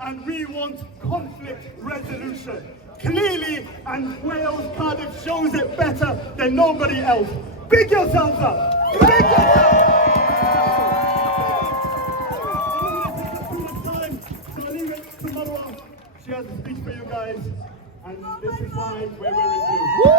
And we want conflict resolution. Clearly, and Wales, Cardiff shows it better than nobody else. Big yourselves up! Big yourselves up! So I'll leave it to Marwa. She has a speech for you guys, and this is why we're wearing blue.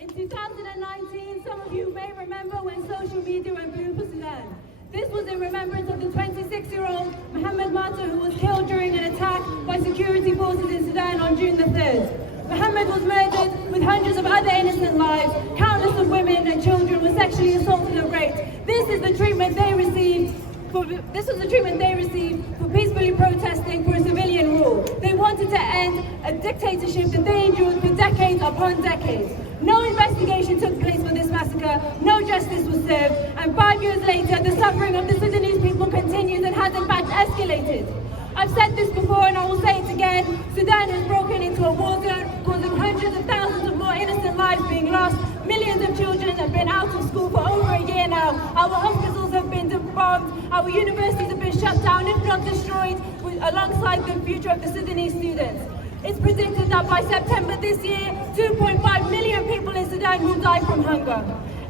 In 2019, some of you may remember when social media went blue for Sudan. This was in remembrance of the 26-year-old Mohammed Mata who was killed during an attack by security forces in Sudan on June the 3rd. Mohammed was murdered with hundreds of other innocent lives. Countless of women and children were sexually assaulted and raped. This was the treatment they received for peacefully protesting for a civilian rule. They wanted to end a dictatorship that they endured for decades upon decades. No investigation took place for this massacre, no justice was served, and 5 years later, the suffering of the Sudanese people continues and has in fact escalated. I've said this before and I will say it again, Sudan has broken into a war zone, causing hundreds of thousands of more innocent lives being lost. Millions of children have been out of school for over a year now. Our hospitals have been bombed, our universities have been shut down, if not destroyed, alongside the future of the Sudanese students. It's predicted that by September this year, 2.5 million people in Sudan will die from hunger.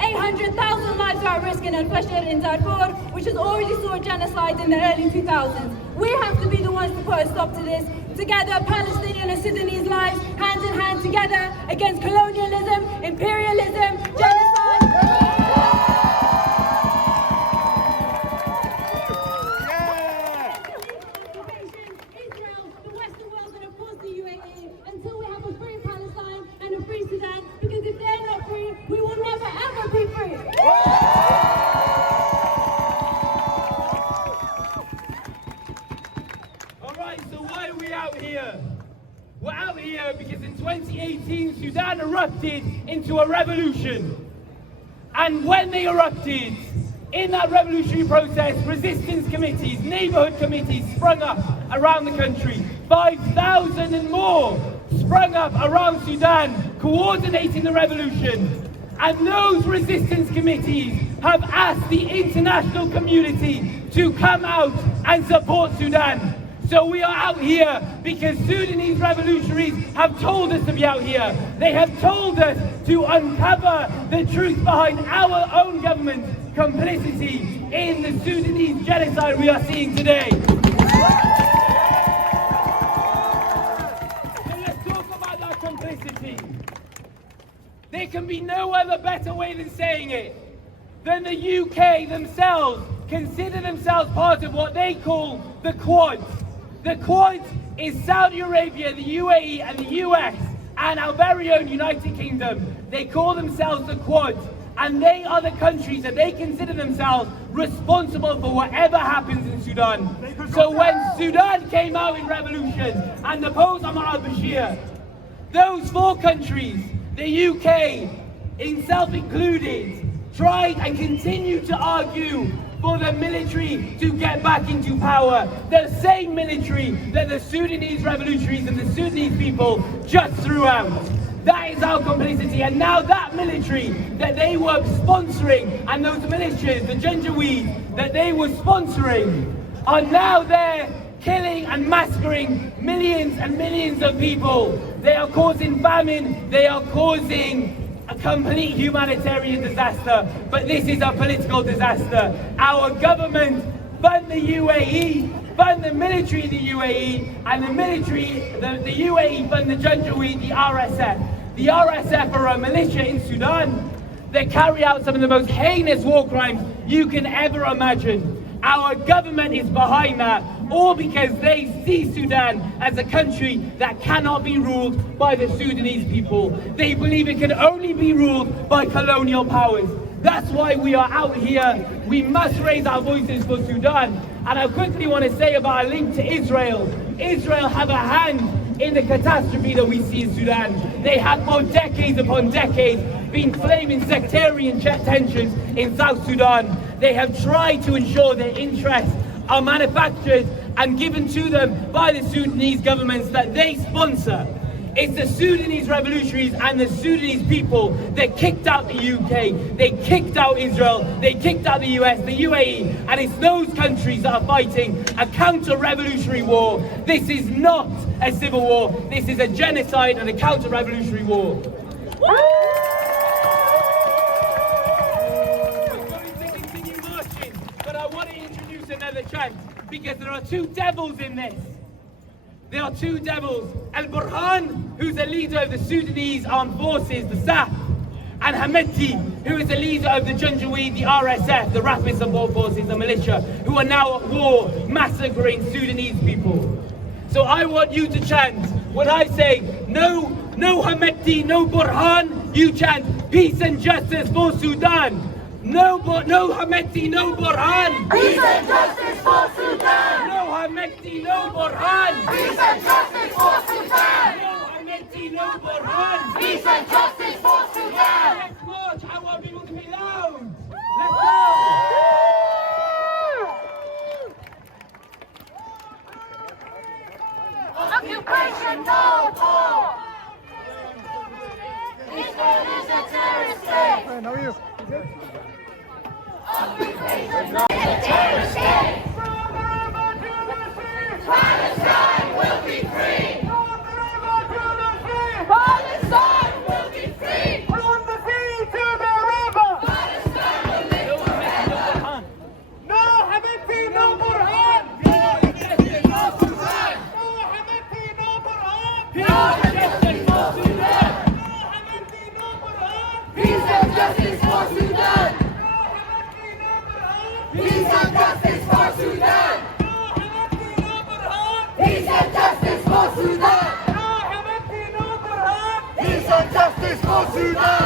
800,000 lives are at risk in Al-Fashir in Darfur, which has already saw genocide in the early 2000s. We have to be the ones to put a stop to this. Together, Palestinian and Sudanese lives, hand in hand together, against colonialism, imperialism, genocide. We're out here because in 2018, Sudan erupted into a revolution. And when they erupted, in that revolutionary process, resistance committees, neighborhood committees sprung up around the country. 5,000 and more sprung up around Sudan, coordinating the revolution. And those resistance committees have asked the international community to come out and support Sudan. So we are out here because Sudanese revolutionaries have told us to be out here. They have told us to uncover the truth behind our own government's complicity in the Sudanese genocide we are seeing today. So let's talk about that complicity. There can be no other better way than saying it, than the UK themselves consider themselves part of what they call the Quad. The Quad is Saudi Arabia, the UAE and the US and our very own United Kingdom. They call themselves the Quad, and they are the countries that they consider themselves responsible for whatever happens in Sudan. So when Sudan came out in revolution and deposed Omar al-Bashir, those four countries, the UK, itself included, tried and continued to argue for the military to get back into power. The same military that the Sudanese revolutionaries and the Sudanese people just threw out. That is our complicity. And now that military that they were sponsoring, and those militias, the Janjaweed, that they were sponsoring, are now there killing and massacring millions and millions of people. They are causing famine, they are causing a complete humanitarian disaster, but this is a political disaster. Our government fund the UAE, fund the military in the UAE, and the military, the UAE fund the Janjaweed, the RSF. The RSF are a militia in Sudan. They carry out some of the most heinous war crimes you can ever imagine. Our government is behind that, all because they see Sudan as a country that cannot be ruled by the Sudanese people. They believe it can only be ruled by colonial powers. That's why we are out here. We must raise our voices for Sudan. And I quickly want to say about a link to Israel. Israel have a hand in the catastrophe that we see in Sudan. They have for decades upon decades been flaming sectarian tensions in South Sudan. They have tried to ensure their interests are manufactured and given to them by the Sudanese governments that they sponsor. It's the Sudanese revolutionaries and the Sudanese people that kicked out the UK, they kicked out Israel, they kicked out the US, the UAE, and it's those countries that are fighting a counter-revolutionary war. This is not a civil war, this is a genocide and a counter-revolutionary war. But I want to introduce another chant, because there are two devils in this. There are two devils, Al-Burhan, who's the leader of the Sudanese armed forces, the SAF, and Hameti, who is the leader of the Janjaweed, the RSF, the rapid support forces, the militia, who are now at war, massacring Sudanese people. So I want you to chant, when I say, no Hameti, no Burhan, you chant, peace and justice for Sudan. No Hameti, no Burhan. Peace and justice for Sudan. No Hameti, no Burhan. Peace and justice for Sudan. No Hameti, no Burhan. Peace and justice for Sudan. Let's march. I want people to be loud. Let's go. Occupation no more. Israel is a terrorist state. How are you? Occupation no more. A terrorist state. Palestine will be free. Palestine will be free. From the sea to the river. Palestine will live forever. No Hameti, no Burhan. No justice for Sudan. No Hameti, no Burhan. No justice for Sudan. No Hameti, no Burhan. Peace and justice for Sudan. No Hameti, no Burhan. Peace and justice for Sudan. No Hameti, no Burhan. Peace and justice for Sudan. No Hameti, no Burhan. Peace and justice for Sudan.